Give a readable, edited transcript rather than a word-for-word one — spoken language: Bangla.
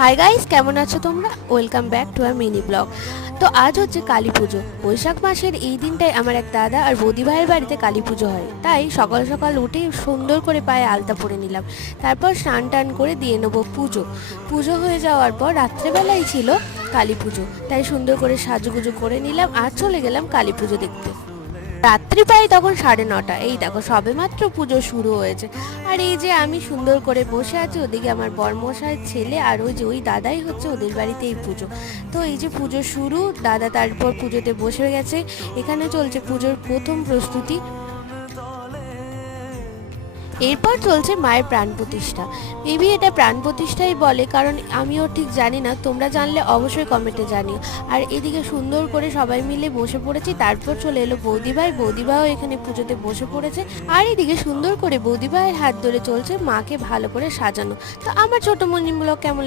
হাই গাইস, কেমন আছো তোমরা? Welcome back to our mini blog. তো আজ হচ্ছে কালী পুজো। বৈশাখ মাসের এই দিনটায় আমার এক দাদা আর বৌদি ভাইয়ের বাড়িতে কালী পুজো হয়, তাই সকাল সকাল উঠেই সুন্দর করে পায়ে আলতা পরে নিলাম। তারপর স্নান টান করে দিয়ে নেবো পুজো। পুজো হয়ে যাওয়ার পর রাত্রেবেলাই ছিল কালী পুজো, তাই সুন্দর করে সাজুগুজু করে নিলাম আর চলে গেলাম কালী পুজো দেখতে। রাত্রি প্রায় তখন 9:30। এই দেখো সবেমাত্র পুজো শুরু হয়েছে, আর এই যে আমি সুন্দর করে বসে আছি, ওদিকে আমার বরমশাই ছেলে আর ওই যে ওই দাদাই হচ্ছে ওদের বাড়িতে এই পুজো। তো এই যে পুজো শুরু, দাদা তারপর পুজোতে বসে গেছে। এখানে চলছে পুজোর প্রথম প্রস্তুতি। এরপর চলছে মায়ের প্রাণ প্রতিষ্ঠা। মেবি এটা প্রাণ প্রতিষ্ঠাই বলে, কারণ আমিও ঠিক জানি না, তোমরা জানলে অবশ্যই কমেন্টে জানিও। আর এদিকে সুন্দর করে সবাই মিলে বসে পড়েছি। তারপর চলে এলো বৌদিভাইও এখানে পুজোতে বসে পড়েছে। আর এদিকে সুন্দর করে বৌদিভাইয়ের হাত ধরে চলছে মাকে ভালো করে সাজানো। তো আমার ছোট মনি ব্লগ কেমন